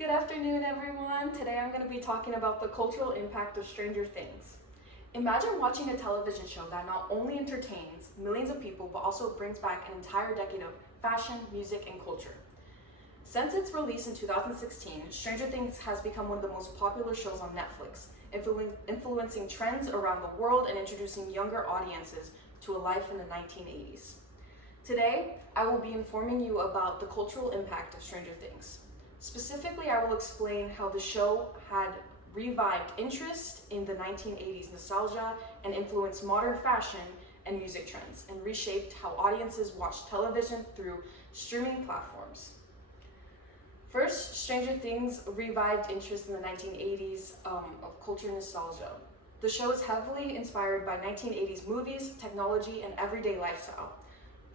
Good afternoon, everyone. Today I'm going to be talking about the cultural impact of Stranger Things. Imagine watching a television show that not only entertains millions of people, but also brings back an entire decade of fashion, music, and culture. Since its release in 2016, Stranger Things has become one of the most popular shows on Netflix, influencing trends around the world and introducing younger audiences to a life in the 1980s. Today, I will be informing you about the cultural impact of Stranger Things. Specifically, I will explain how the show had revived interest in the 1980s nostalgia and influenced modern fashion and music trends, and reshaped how audiences watch television through streaming platforms. First, Stranger Things revived interest in the 1980s of culture nostalgia. The show is heavily inspired by 1980s movies, technology, and everyday lifestyle.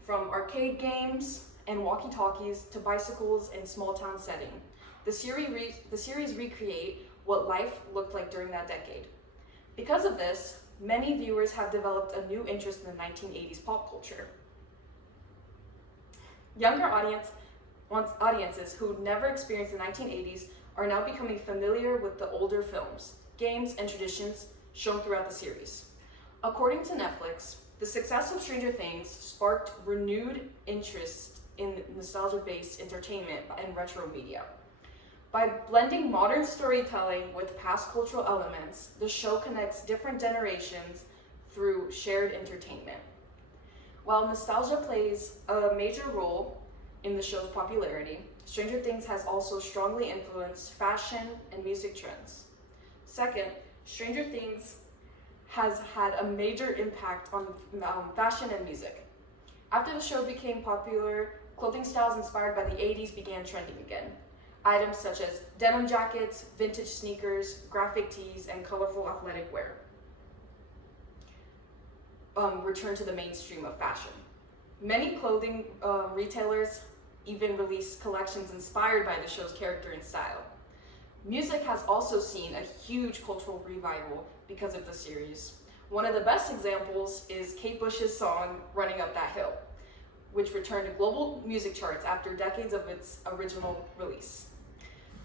From arcade games and walkie-talkies to bicycles and small-town setting, the series recreate what life looked like during that decade. Because of this, many viewers have developed a new interest in the 1980s pop culture. Younger audiences who never experienced the 1980s are now becoming familiar with the older films, games, and traditions shown throughout the series. According to Netflix, the success of Stranger Things sparked renewed interest in nostalgia-based entertainment and retro media. By blending modern storytelling with past cultural elements, the show connects different generations through shared entertainment. While nostalgia plays a major role in the show's popularity, Stranger Things has also strongly influenced fashion and music trends. Second, Stranger Things has had a major impact on fashion and music. After the show became popular, clothing styles inspired by the 80s began trending again. Items such as denim jackets, vintage sneakers, graphic tees, and colorful athletic wear returned to the mainstream of fashion. Many clothing retailers even released collections inspired by the show's character and style. Music has also seen a huge cultural revival because of the series. One of the best examples is Kate Bush's song, Running Up That Hill, which returned to global music charts after decades of its original release.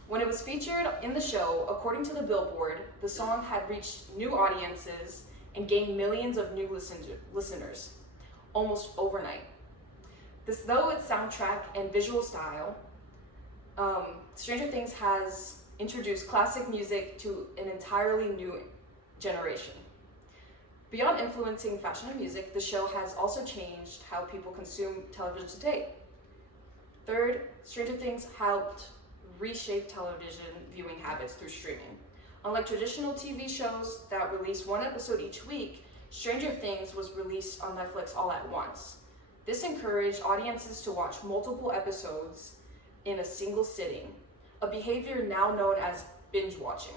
When it was featured in the show, according to the Billboard, the song had reached new audiences and gained millions of new listeners, almost overnight. Though its soundtrack and visual style, Stranger Things has introduced classic music to an entirely new generation. Beyond influencing fashion and music, the show has also changed how people consume television today. Third, Stranger Things helped reshape television viewing habits through streaming. Unlike traditional TV shows that release one episode each week, Stranger Things was released on Netflix all at once. This encouraged audiences to watch multiple episodes in a single sitting, a behavior now known as binge watching.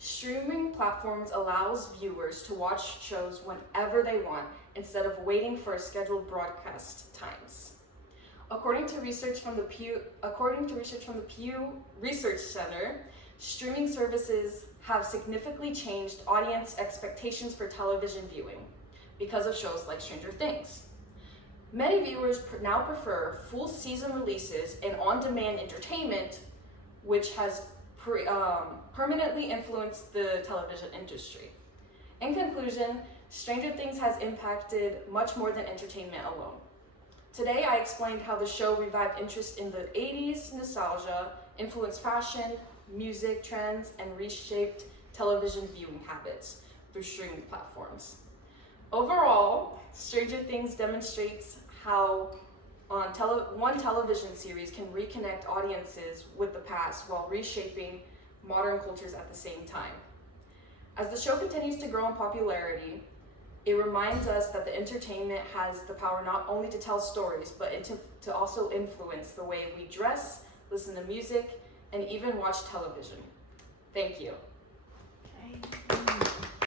Streaming platforms allows viewers to watch shows whenever they want instead of waiting for scheduled broadcast times. According to research from the Pew Research Center, streaming services have significantly changed audience expectations for television viewing because of shows like Stranger Things. Many viewers now prefer full season releases and on-demand entertainment, which has permanently influenced the television industry. In conclusion, Stranger Things has impacted much more than entertainment alone. Today, I explained how the show revived interest in the 80s nostalgia, influenced fashion, music trends, and reshaped television viewing habits through streaming platforms. Overall, Stranger Things demonstrates how one television series can reconnect audiences with the past while reshaping modern cultures at the same time. As the show continues to grow in popularity, it reminds us that the entertainment has the power not only to tell stories, but to also influence the way we dress, listen to music, and even watch television. Thank you. Okay.